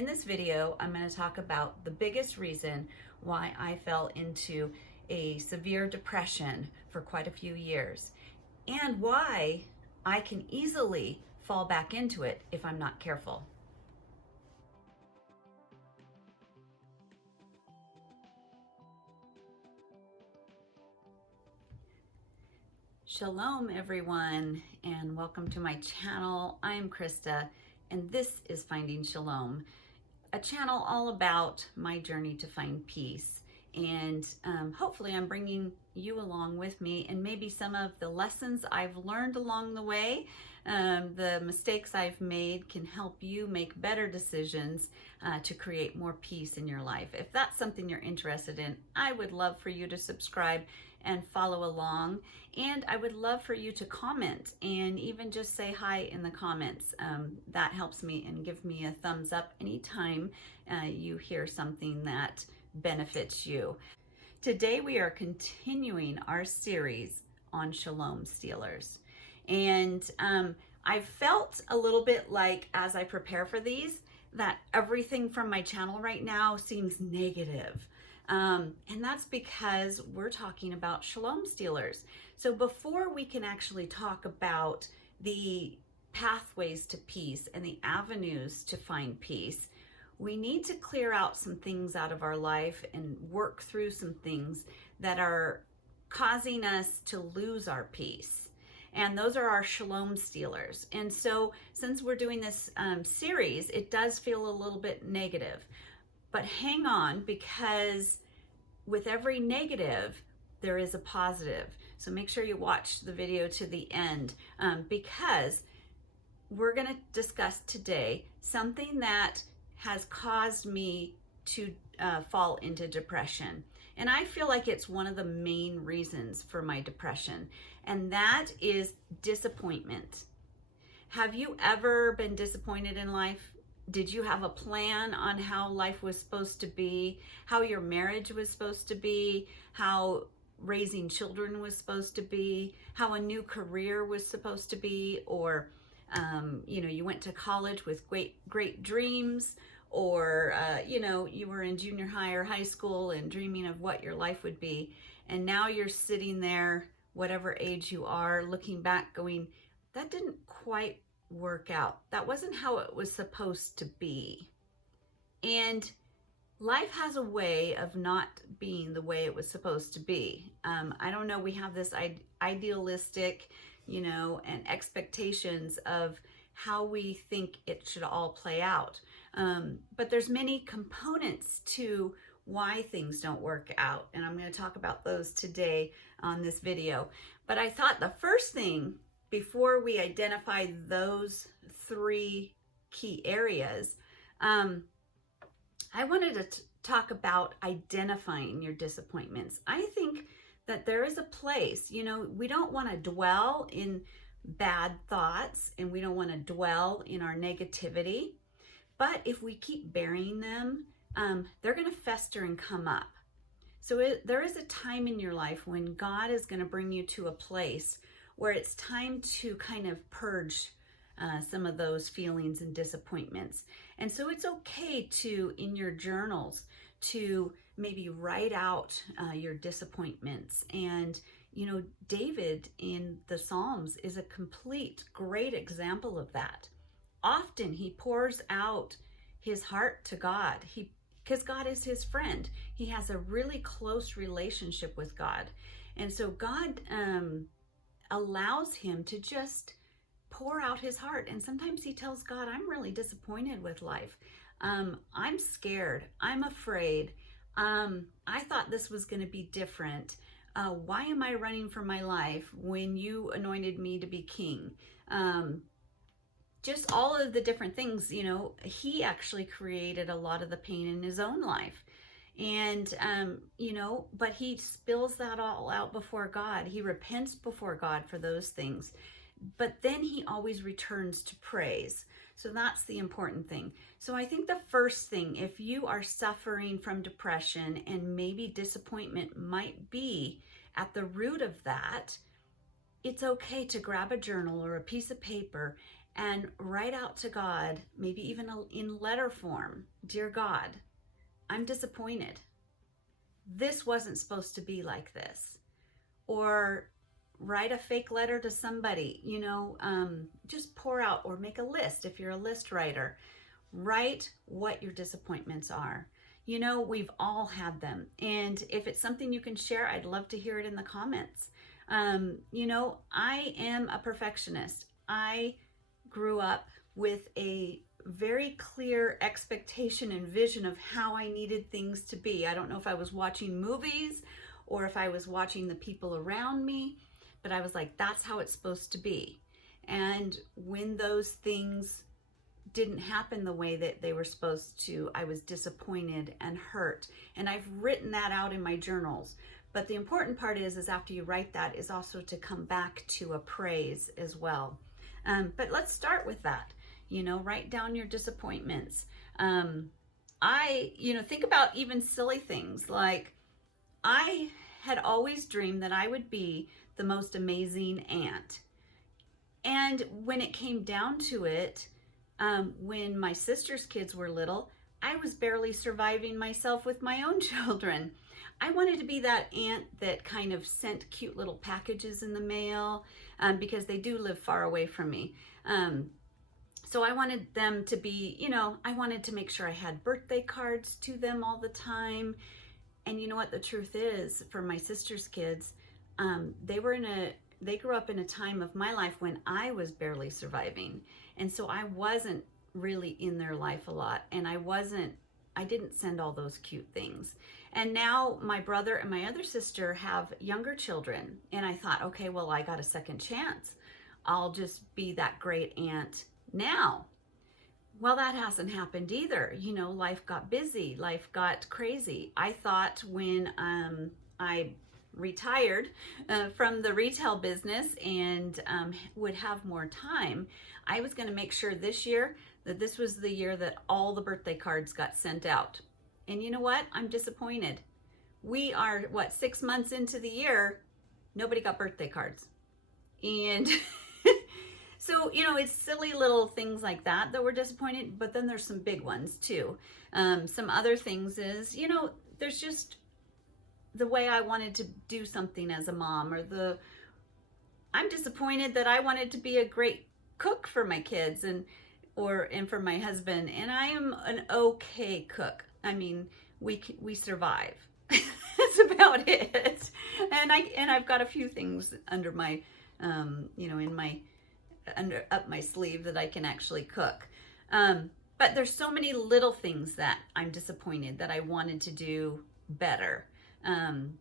In this video, I'm going to talk about the biggest reason why I fell into a severe depression for quite a few years and why I can easily fall back into it if I'm not careful. Shalom everyone, and welcome to my channel. I am Christa, and this is Finding Shalom, a channel all about my journey to find peace. And hopefully I'm bringing you along with me, and maybe some of the lessons I've learned along the way, the mistakes I've made can help you make better decisions to create more peace in your life. If that's something you're interested in, I would love for you to subscribe and follow along. And I would love for you to comment and even just say hi in the comments. That helps me and give me a thumbs up anytime you hear something that benefits you. Today we are continuing our series on Shalom Stealers. And I felt a little bit like, as I prepare for these, that everything from my channel right now seems negative. And that's because we're talking about Shalom Stealers. So before we can actually talk about the pathways to peace and the avenues to find peace, we need to clear out some things out of our life and work through some things that are causing us to lose our peace. And those are our Shalom Stealers. And so since we're doing this series, it does feel a little bit negative. But hang on, because with every negative, there is a positive. So make sure you watch the video to the end, because we're going to discuss today something that has caused me to fall into depression. And I feel like it's one of the main reasons for my depression, and that is disappointment. Have you ever been disappointed in life? Did you have a plan on how life was supposed to be, how your marriage was supposed to be, how raising children was supposed to be, how a new career was supposed to be, or you went to college with great dreams, or you were in junior high or high school and dreaming of what your life would be, and now you're sitting there, whatever age you are, looking back going, that didn't quite work out. That wasn't how it was supposed to be. And life has a way of not being the way it was supposed to be. I don't know, we have this idealistic, and expectations of how we think it should all play out. But there's many components to why things don't work out. And I'm going to talk about those today on this video. But I thought the first thing, before we identify those three key areas, I wanted to talk about identifying your disappointments. I think that there is a place, we don't want to dwell in bad thoughts, and we don't want to dwell in our negativity. But if we keep burying them, they're going to fester and come up. So there is a time in your life when God is going to bring you to a place where it's time to kind of purge some of those feelings and disappointments. And so it's okay to, in your journals, to maybe write out your disappointments. And, David in the Psalms is a great example of that. Often he pours out his heart to God, because God is his friend. He has a really close relationship with God. And so God allows him to just pour out his heart. And sometimes he tells God, I'm really disappointed with life. I'm scared. I'm afraid. I thought this was going to be different. Why am I running for my life when you anointed me to be king? Just all of the different things, he actually created a lot of the pain in his own life. And, but he spills that all out before God. He repents before God for those things. But then he always returns to praise. So that's the important thing. So I think the first thing, if you are suffering from depression and maybe disappointment might be at the root of that, it's okay to grab a journal or a piece of paper and write out to God, maybe even in letter form, "Dear God, I'm disappointed. This wasn't supposed to be like this." Or write a fake letter to somebody, just pour out, or make a list if you're a list writer. Write what your disappointments are. We've all had them. And if it's something you can share, I'd love to hear it in the comments. I am a perfectionist. I grew up with a very clear expectation and vision of how I needed things to be. I don't know if I was watching movies or if I was watching the people around me, but I was like, that's how it's supposed to be. And when those things didn't happen the way that they were supposed to, I was disappointed and hurt. And I've written that out in my journals. But the important part is after you write that, is also to come back to a praise as well. But let's start with that. Write down your disappointments. Think about even silly things. Like, I had always dreamed that I would be the most amazing aunt. And when it came down to it, when my sister's kids were little, I was barely surviving myself with my own children. I wanted to be that aunt that kind of sent cute little packages in the mail, because they do live far away from me. So I wanted them to be, I wanted to make sure I had birthday cards to them all the time. And you know what the truth is, for my sister's kids, they grew up in a time of my life when I was barely surviving. And so I wasn't really in their life a lot. And I didn't send all those cute things. And now my brother and my other sister have younger children. And I thought, okay, well, I got a second chance. I'll just be that great aunt now. Well, that hasn't happened either. Life got busy, life got crazy. I thought when I retired from the retail business and would have more time, I was going to make sure this year that this was the year that all the birthday cards got sent out. And you know what? I'm disappointed. We are, 6 months into the year, nobody got birthday cards. And so, it's silly little things like that we're disappointed, but then there's some big ones too. Some other things is, there's just the way I wanted to do something as a mom, or I'm disappointed that I wanted to be a great cook for my kids and for my husband, and I am an okay cook. I mean, we survive. That's about it. And I've got a few things under my up my sleeve that I can actually cook. But there's so many little things that I'm disappointed that I wanted to do better. And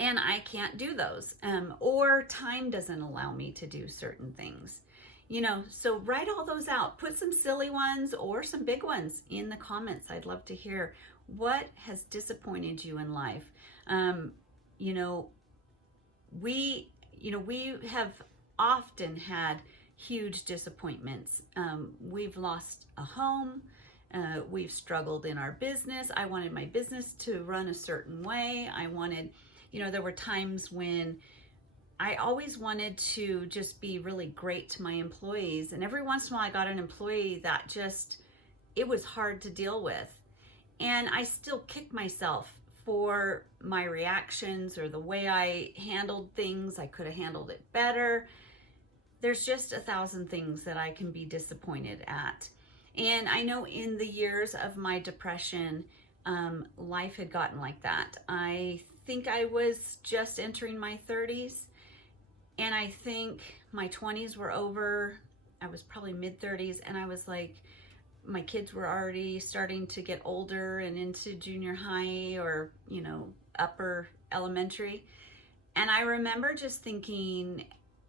I can't do those. Or time doesn't allow me to do certain things. So write all those out. Put some silly ones or some big ones in the comments. I'd love to hear what has disappointed you in life. We have often had huge disappointments. We've lost a home. We've struggled in our business. I wanted my business to run a certain way. I wanted, there were times when I always wanted to just be really great to my employees. And every once in a while I got an employee that it was hard to deal with. And I still kick myself for my reactions or the way I handled things. I could have handled it better. There's just 1,000 things that I can be disappointed at. And I know in the years of my depression, life had gotten like that. I think I was just entering my 30s, and I think my 20s were over. I was probably mid-30s, and I was like, my kids were already starting to get older and into junior high or, upper elementary. And I remember just thinking,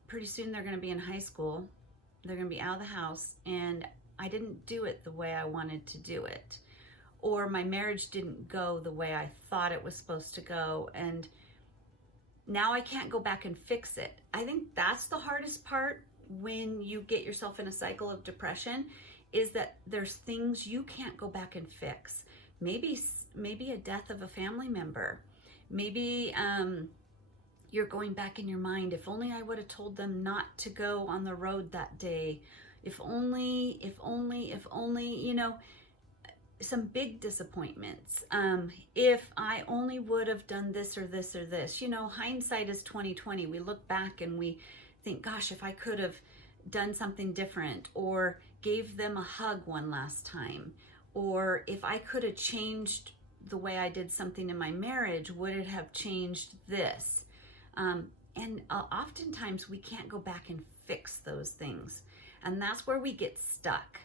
pretty soon they're going to be in high school. They're going to be out of the house, and I didn't do it the way I wanted to do it. Or my marriage didn't go the way I thought it was supposed to go. And now I can't go back and fix it. I think that's the hardest part when you get yourself in a cycle of depression, is that there's things you can't go back and fix. Maybe a death of a family member. Maybe you're going back in your mind, if only I would have told them not to go on the road that day. if only, you know, some big disappointments. If I only would have done this or this or this, you know, hindsight is 2020. We look back and we think, gosh, if I could have done something different, or gave them a hug one last time, or if I could have changed the way I did something in my marriage, would it have changed this? And oftentimes we can't go back and fix those things. And that's where we get stuck.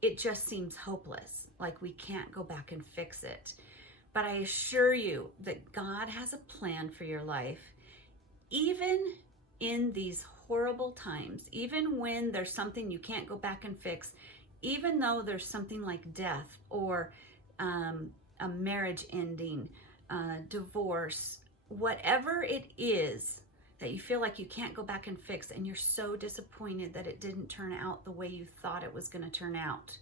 It just seems hopeless, like we can't go back and fix it. But I assure you that God has a plan for your life, even in these horrible times, even when there's something you can't go back and fix, even though there's something like death or a marriage ending, divorce, whatever it is that you feel like you can't go back and fix, and you're so disappointed that it didn't turn out the way you thought it was going to turn out.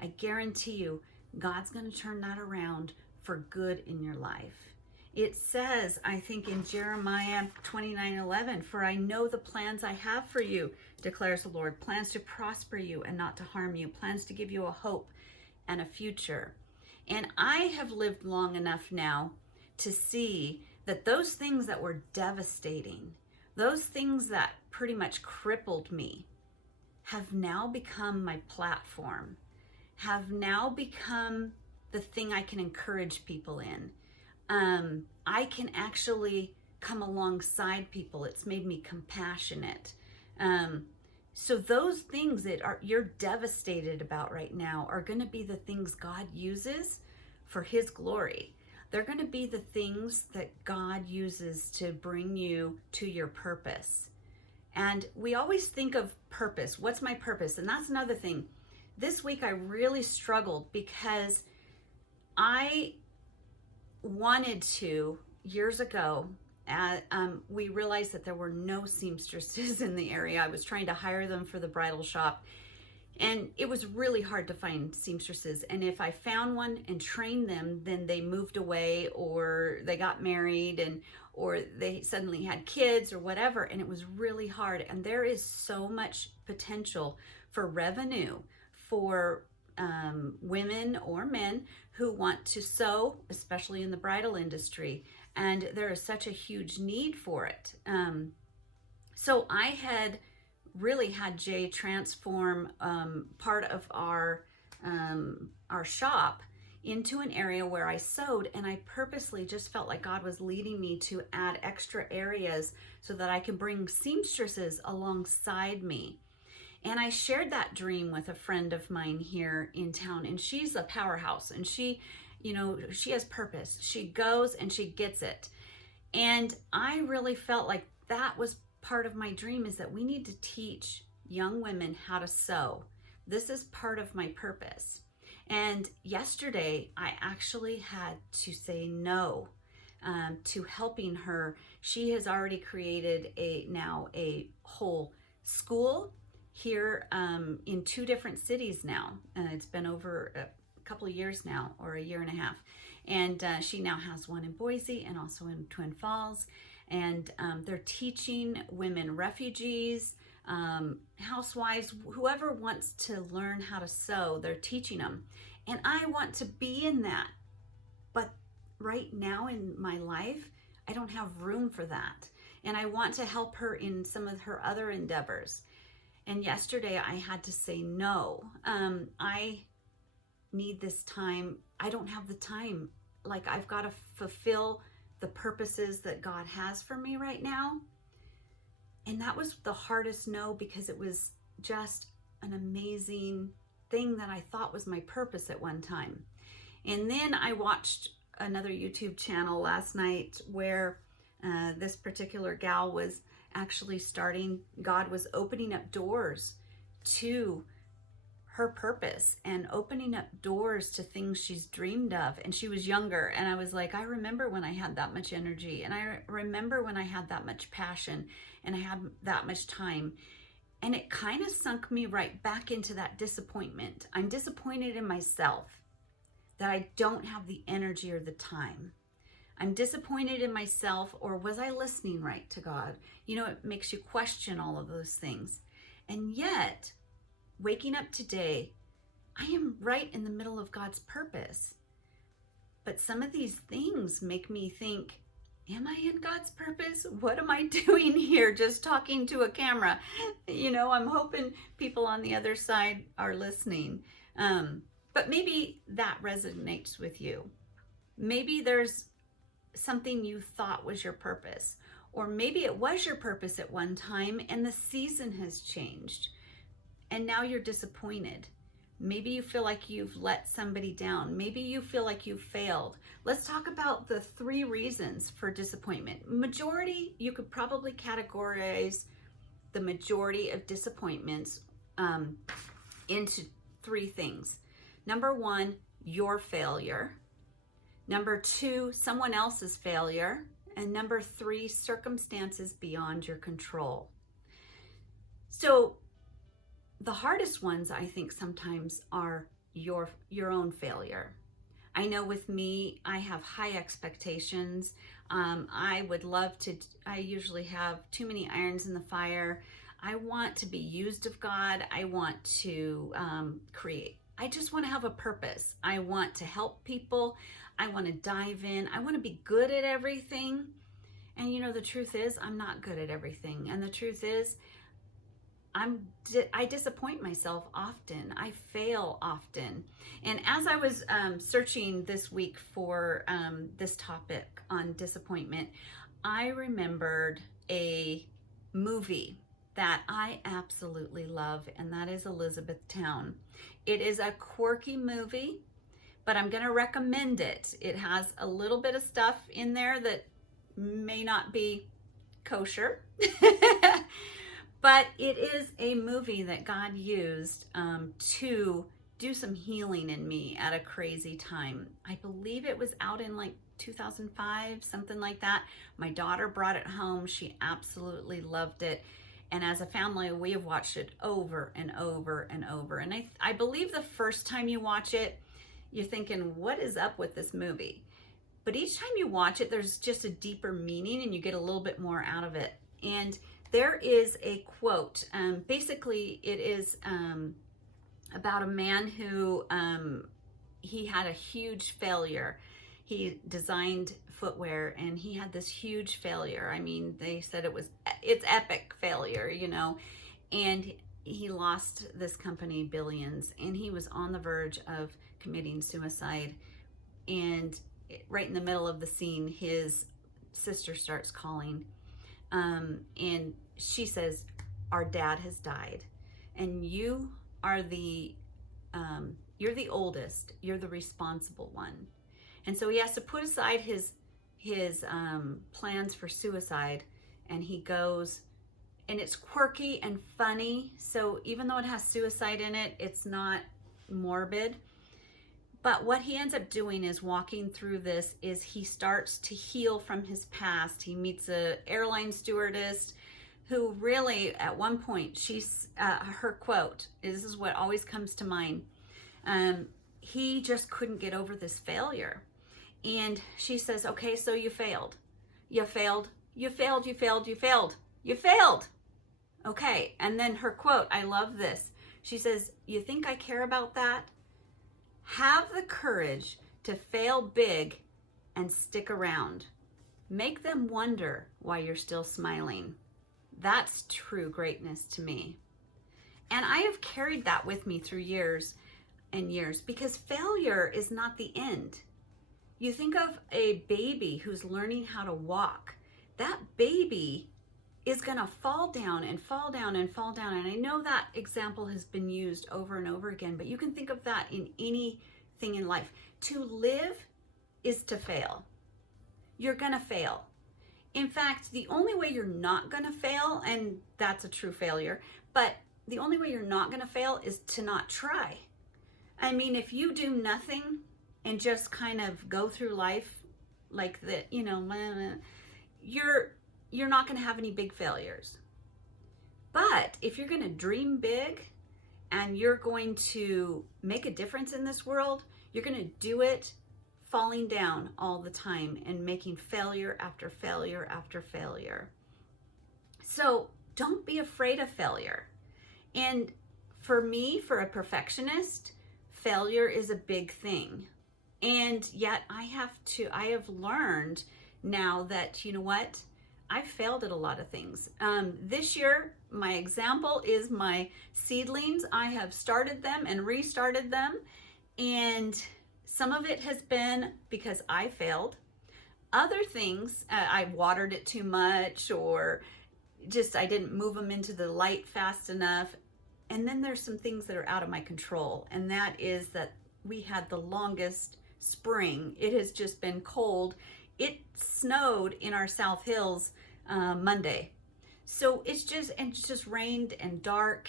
I guarantee you, God's going to turn that around for good in your life. It says, I think in Jeremiah 29:11, "For I know the plans I have for you, declares the Lord, plans to prosper you and not to harm you, plans to give you a hope and a future." And I have lived long enough now to see that those things that were devastating, those things that pretty much crippled me, have now become my platform, have now become the thing I can encourage people in. I can actually come alongside people. It's made me compassionate. So those things that you're devastated about right now are going to be the things God uses for His glory. They're going to be the things that God uses to bring you to your purpose. And we always think of purpose. What's my purpose? And that's another thing. This week I really struggled because I wanted to, years ago, we realized that there were no seamstresses in the area. I was trying to hire them for the bridal shop, and it was really hard to find seamstresses. And if I found one and trained them, then they moved away, or they got married, or they suddenly had kids or whatever, and it was really hard. And there is so much potential for revenue for women or men who want to sew, especially in the bridal industry, and there is such a huge need for it. So I had really had Jay transform part of our shop into an area where I sewed, and I purposely just felt like God was leading me to add extra areas so that I could bring seamstresses alongside me. And I shared that dream with a friend of mine here in town, and she's a powerhouse, and she has purpose. She goes and she gets it. And I really felt like that was part of my dream, is that we need to teach young women how to sew. This is part of my purpose. And yesterday I actually had to say no to helping her. She has already created a whole school here in 2 different cities now. It's been over a couple of years now, or a year and a half. And she now has one in Boise and also in Twin Falls. And they're teaching women, refugees, housewives, whoever wants to learn how to sew, they're teaching them. And I want to be in that. But right now in my life, I don't have room for that. And I want to help her in some of her other endeavors. And yesterday I had to say no. I need this time. I don't have the time. Like, I've got to fulfill the purposes that God has for me right now. And that was the hardest no, because it was just an amazing thing that I thought was my purpose at one time. And then I watched another YouTube channel last night where this particular gal was actually God was opening up doors to her purpose and opening up doors to things she's dreamed of. And she was younger, and I was like, I remember when I had that much energy, and I remember when I had that much passion, and I had that much time. And it kind of sunk me right back into that disappointment. I'm disappointed in myself that I don't have the energy or the time. I'm disappointed in myself, or was I listening right to God? You know, it makes you question all of those things. And yet, waking up today, I am right in the middle of God's purpose. But some of these things make me think, am I in God's purpose? What am I doing here just talking to a camera? I'm hoping people on the other side are listening. But maybe that resonates with you. Maybe there's something you thought was your purpose, or maybe it was your purpose at one time and the season has changed and now you're disappointed. Maybe you feel like you've let somebody down. Maybe you feel like you've failed. Let's talk about the 3 reasons for disappointment. Majority, you could probably categorize the majority of disappointments into 3 things. Number 1, your failure. Number 2, someone else's failure. And number 3, circumstances beyond your control. So the hardest ones, I think, sometimes are your own failure. I know with me, I have high expectations. I usually have too many irons in the fire. I want to be used of God. I want to create. I just want to have a purpose. I want to help people. I want to dive in. I want to be good at everything. And the truth is, I'm not good at everything. And the truth is, I disappoint myself often. I fail often. And as I was searching this week for this topic on disappointment, I remembered a movie that I absolutely love, and that is Elizabethtown. It is a quirky movie, but I'm going to recommend it. It has a little bit of stuff in there that may not be kosher. But it is a movie that God used to do some healing in me at a crazy time. I believe it was out in like 2005, something like that. My daughter brought it home. She absolutely loved it. And as a family, we have watched it over and over and over. And I believe the first time you watch it, you're thinking, what is up with this movie? But each time you watch it, there's just a deeper meaning and you get a little bit more out of it. And there is a quote. Basically, it is about a man who he had a huge failure. He designed footwear and he had this huge failure. I mean, they said it's epic failure, and he lost this company billions, and he was on the verge of committing suicide. And right in the middle of the scene, his sister starts calling. And she says, our dad has died and you are you're the oldest, you're the responsible one. And so he has to put aside his plans for suicide, and he goes, and it's quirky and funny. So even though it has suicide in it, it's not morbid. But what he ends up doing is walking through this is he starts to heal from his past. He meets an airline stewardess who really, at one point, her quote, this is what always comes to mind. He just couldn't get over this failure. And she says, okay, so you failed. You failed. You failed. You failed. You failed. You failed. Okay. And then her quote, I love this. She says, you think I care about that? Have the courage to fail big and stick around. Make them wonder why you're still smiling. That's true greatness to me. And I have carried that with me through years and years, because failure is not the end. You think of a baby who's learning how to walk. That baby is going to fall down and fall down and fall down. And I know that example has been used over and over again, but you can think of that in anything in life. To live is to fail. You're going to fail. In fact, the only way you're not going to fail, and that's a true failure, but the only way you're not going to fail is to not try. I mean, if you do nothing and just kind of go through life like that, you're not going to have any big failures. But if you're going to dream big and you're going to make a difference in this world, you're going to do it falling down all the time and making failure after failure after failure. So don't be afraid of failure. And For me, for a perfectionist, failure is a big thing. And yet I have learned now that, you know what? I've failed at a lot of things. This year, my example is my seedlings. I have started them and restarted them. And some of it has been because I failed. Other things, I watered it too much, or just I didn't move them into the light fast enough. And then there's some things that are out of my control. And that is that we had the longest spring. It has just been cold. It snowed in our South Hills Monday. So it's just rained and dark.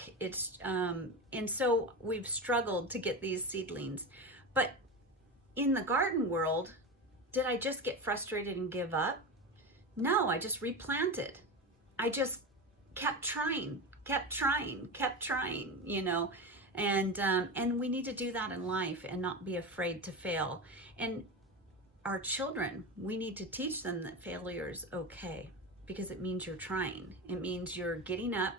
And so we've struggled to get these seedlings. But in the garden world, did I just get frustrated and give up? No, I just replanted. I just kept trying, you know. And we need to do that in life and not be afraid to fail. And our children, we need to teach them that failure is okay, because it means you're trying. It means you're getting up,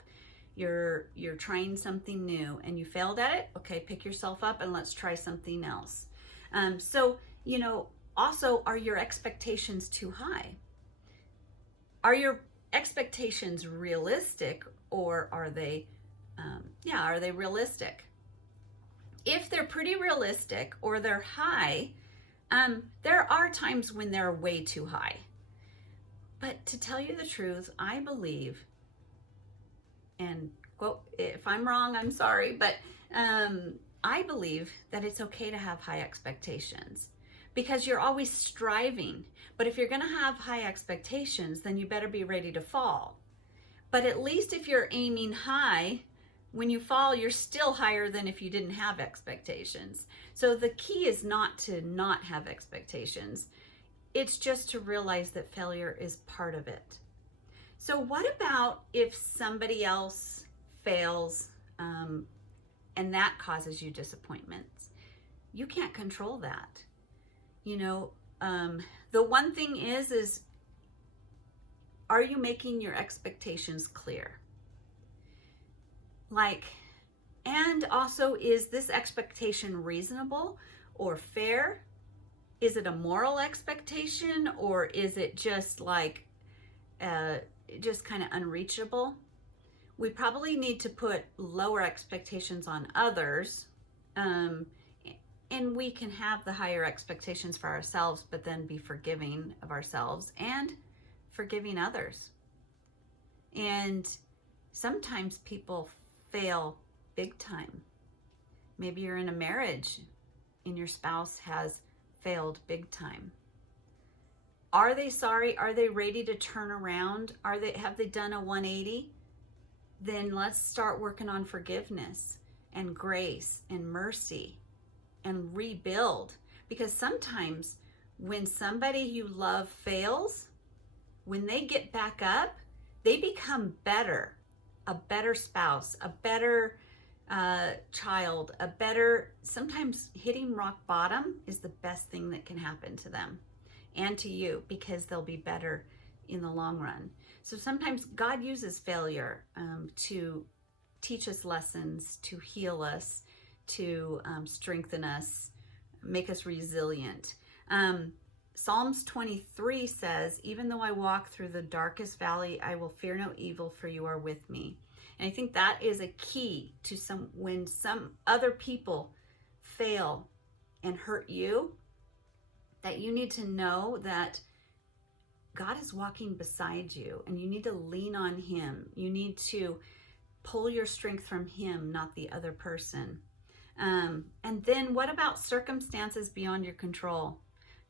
you're trying something new, and you failed at it. Okay, pick yourself up and let's try something else. So, you know, also, are your expectations too high? Are your expectations realistic, or are they realistic? If they're pretty realistic or they're high, there are times when they're way too high. But to tell you the truth, I believe, and quote, if I'm wrong, I'm sorry, but I believe that it's okay to have high expectations, because you're always striving. But if you're going to have high expectations, then you better be ready to fall. But at least if you're aiming high, when you fall, you're still higher than if you didn't have expectations. So the key is not to not have expectations. It's just to realize that failure is part of it. So what about if somebody else fails and that causes you disappointments? You can't control that. You know, the one thing is are you making your expectations clear? Like, and also, is this expectation reasonable or fair? Is it a moral expectation, or is it just like, just kind of unreachable? We probably need to put lower expectations on others, and we can have the higher expectations for ourselves, but then be forgiving of ourselves and forgiving others. And sometimes people fail big time. Maybe you're in a marriage and your spouse has failed big time. Are they sorry? Are they ready to turn around? Have they done a 180? Then let's start working on forgiveness and grace and mercy and rebuild. Because sometimes when somebody you love fails, when they get back up, they become better. A better spouse, a better child, sometimes hitting rock bottom is the best thing that can happen to them and to you, because they'll be better in the long run. So sometimes God uses failure to teach us lessons, to heal us, to strengthen us, make us resilient. Psalms 23 says, even though I walk through the darkest valley, I will fear no evil, for you are with me. And I think that is a key to when some other people fail and hurt you, that you need to know that God is walking beside you and you need to lean on him. You need to pull your strength from him, not the other person. And then what about circumstances beyond your control?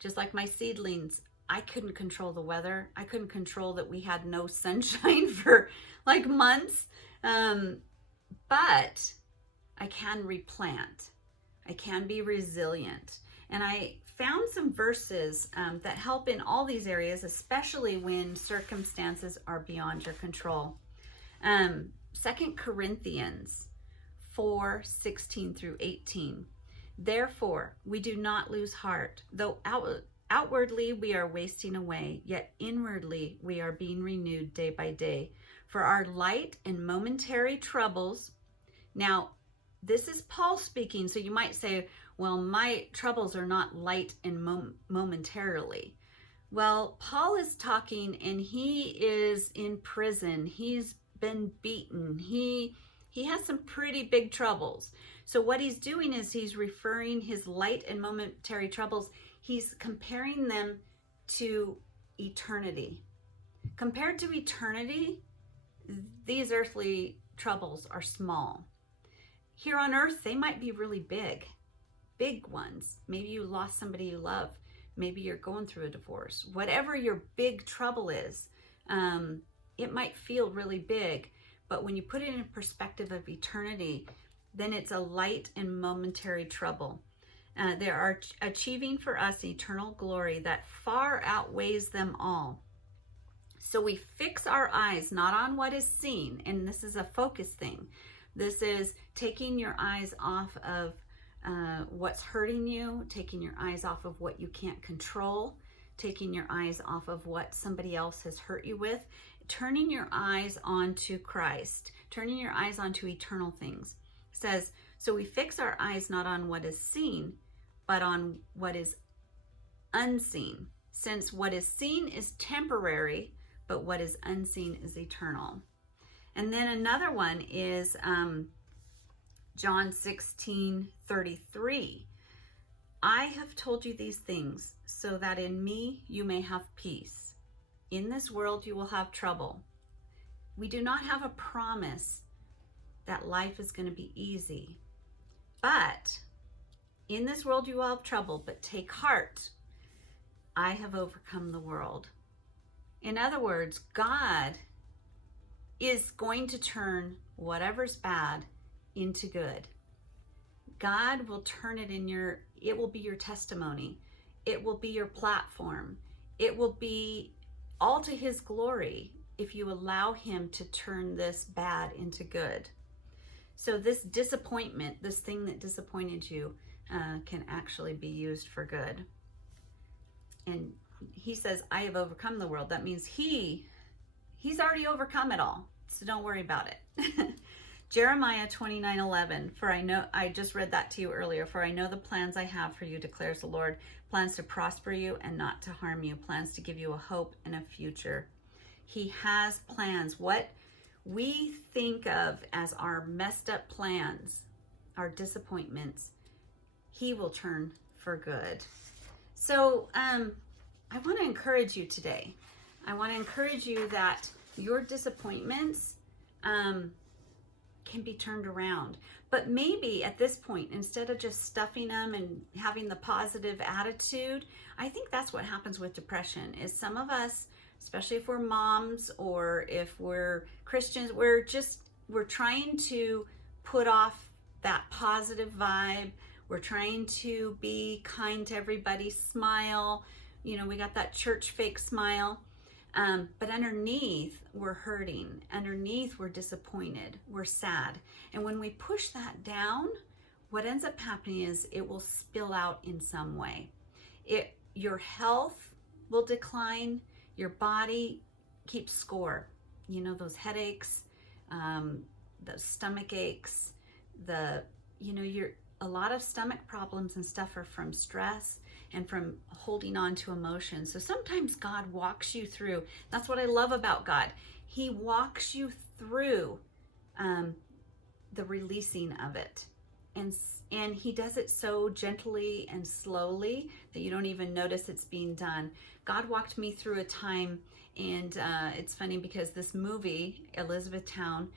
Just like my seedlings, I couldn't control the weather. I couldn't control that we had no sunshine for like months. But I can replant. I can be resilient. And I found some verses that help in all these areas, especially when circumstances are beyond your control. 2 Corinthians 4:16 through 18. Therefore, we do not lose heart, though outwardly we are wasting away, yet inwardly we are being renewed day by day. For our light and momentary troubles, now this is Paul speaking, so you might say, well, my troubles are not light and momentarily. Well, Paul is talking, and he is in prison. He's been beaten. He has some pretty big troubles. So what he's doing is he's referring his light and momentary troubles, he's comparing them to eternity. Compared to eternity, these earthly troubles are small. Here on earth, they might be really big ones. Maybe you lost somebody you love. Maybe you're going through a divorce. Whatever your big trouble is, it might feel really big, but when you put it in perspective of eternity, then it's a light and momentary trouble. They are achieving for us eternal glory that far outweighs them all. So we fix our eyes not on what is seen, and this is a focus thing. This is taking your eyes off of what's hurting you, taking your eyes off of what you can't control, taking your eyes off of what somebody else has hurt you with, turning your eyes onto Christ, turning your eyes onto eternal things. It says, so we fix our eyes not on what is seen, but on what is unseen, since what is seen is temporary, but what is unseen is eternal. And then another one is John 16:33. I have told you these things so that in me you may have peace. In this world you will have trouble. We do not have a promise that life is going to be easy. But in this world you will have trouble, but take heart. I have overcome the world. In other words, God is going to turn whatever's bad into good. God will turn it it will be your testimony. It will be your platform. It will be all to his glory if you allow him to turn this bad into good. So this disappointment, this thing that disappointed you, can actually be used for good. And he says, I have overcome the world. That means he's already overcome it all. So don't worry about it. Jeremiah 29:11, for I know, I just read that to you earlier, for I know the plans I have for you, declares the Lord, plans to prosper you and not to harm you, plans to give you a hope and a future. He has plans. What we think of as our messed up plans, our disappointments, he will turn for good. So I want to encourage you today. I want to encourage you that your disappointments can be turned around. But maybe at this point, instead of just stuffing them and having the positive attitude, I think that's what happens with depression, is some of us, especially if we're moms or if we're Christians, we're trying to put off that positive vibe. We're trying to be kind to everybody, smile. You know, we got that church fake smile. But underneath, we're hurting. Underneath, we're disappointed. We're sad. And when we push that down, what ends up happening is it will spill out in some way. Your health will decline. Your body keeps score. You know, those headaches, those stomach aches, a lot of stomach problems and stuff are from stress and from holding on to emotions. So sometimes God walks you through. That's what I love about God. He walks you through the releasing of it. And he does it so gently and slowly that you don't even notice it's being done. God walked me through a time, and it's funny because this movie, Elizabethtown,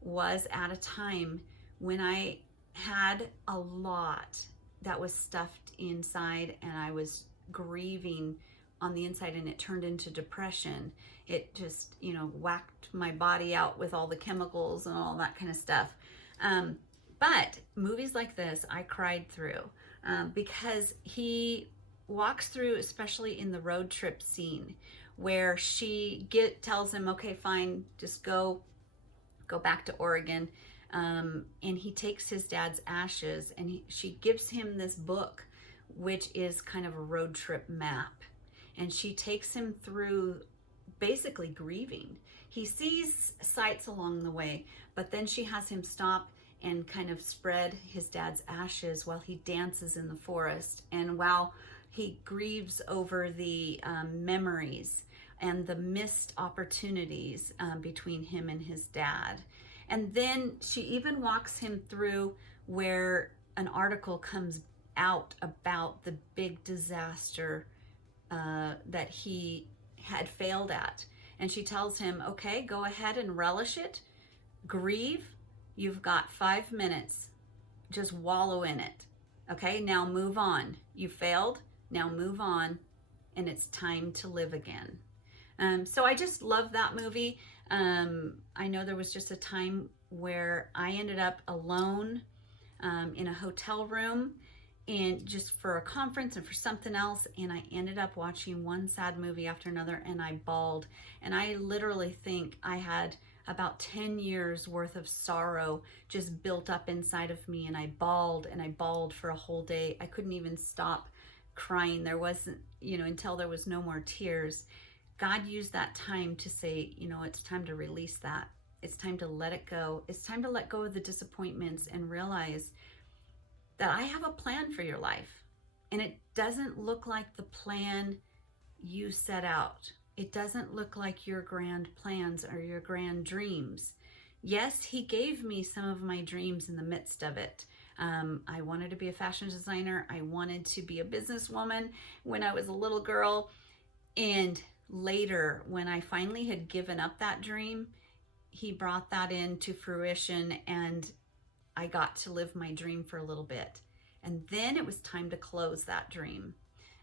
was at a time when I had a lot that was stuffed inside, and I was grieving on the inside, and it turned into depression. It just, whacked my body out with all the chemicals and all that kind of stuff. But movies like this, I cried through because he walks through, especially in the road trip scene, where she tells him, okay, fine, just go back to Oregon. And he takes his dad's ashes, and she gives him this book, which is kind of a road trip map. And she takes him through basically grieving. He sees sights along the way, but then she has him stop and kind of spread his dad's ashes while he dances in the forest, and while he grieves over the memories and the missed opportunities between him and his dad. And then she even walks him through where an article comes out about the big disaster that he had failed at. And she tells him, okay, go ahead and relish it, grieve. You've got 5 minutes. Just wallow in it. Okay, now move on. You failed. Now move on. And it's time to live again. So I just love that movie. I know there was just a time where I ended up alone in a hotel room, and just for a conference and for something else, and I ended up watching one sad movie after another, and I bawled. And I literally think I had about 10 years worth of sorrow just built up inside of me, and I bawled for a whole day. I couldn't even stop crying. There wasn't, until there was no more tears. God used that time to say, it's time to release that. It's time to let it go. It's time to let go of the disappointments and realize that I have a plan for your life. And it doesn't look like the plan you set out. It doesn't look like your grand plans or your grand dreams. Yes, he gave me some of my dreams in the midst of it. I wanted to be a fashion designer. I wanted to be a businesswoman when I was a little girl. And later, when I finally had given up that dream, he brought that into fruition, and I got to live my dream for a little bit. And then it was time to close that dream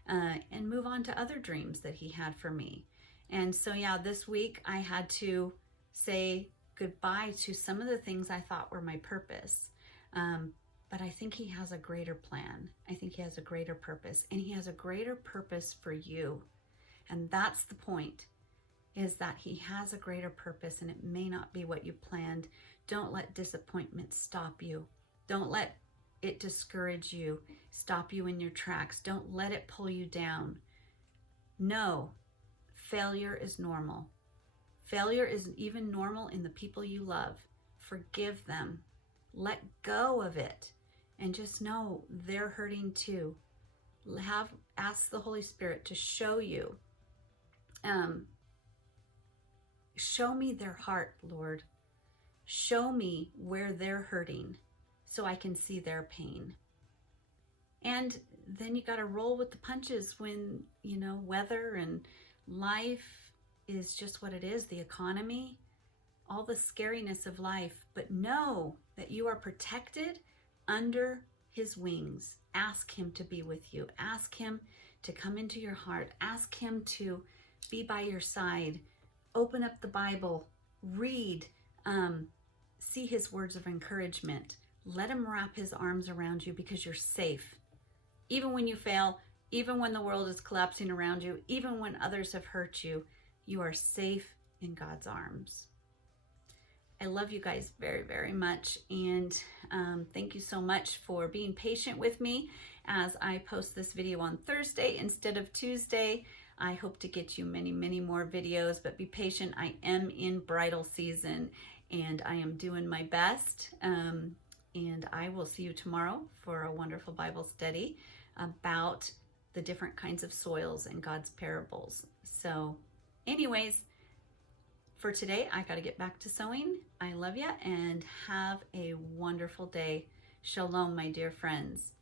and move on to other dreams that he had for me. And so, yeah, this week I had to say goodbye to some of the things I thought were my purpose. But I think he has a greater plan. I think he has a greater purpose, and he has a greater purpose for you. And that's the point, is that he has a greater purpose, and it may not be what you planned. Don't let disappointment stop you. Don't let it discourage you, stop you in your tracks. Don't let it pull you down. No, failure is normal. Failure is even normal in the people you love. Forgive them. Let go of it. And just know they're hurting too. Ask the Holy Spirit to show you. Show me their heart, Lord. Show me where they're hurting so I can see their pain. And then you got to roll with the punches when, weather and life is just what it is, the economy, all the scariness of life. But know that you are protected under his wings. Ask him to be with you. Ask him to come into your heart. Ask him to be by your side. Open up the Bible, read, see his words of encouragement. Let him wrap his arms around you, because you're safe. Even when you fail, even when the world is collapsing around you, even when others have hurt you, you are safe in God's arms. I love you guys very, very much. And thank you so much for being patient with me as I post this video on Thursday instead of Tuesday. I hope to get you many, many more videos, but be patient. I am in bridal season, and I am doing my best. And I will see you tomorrow for a wonderful Bible study about the different kinds of soils and God's parables. So anyways, for today, I got to get back to sewing. I love you, and have a wonderful day. Shalom, my dear friends.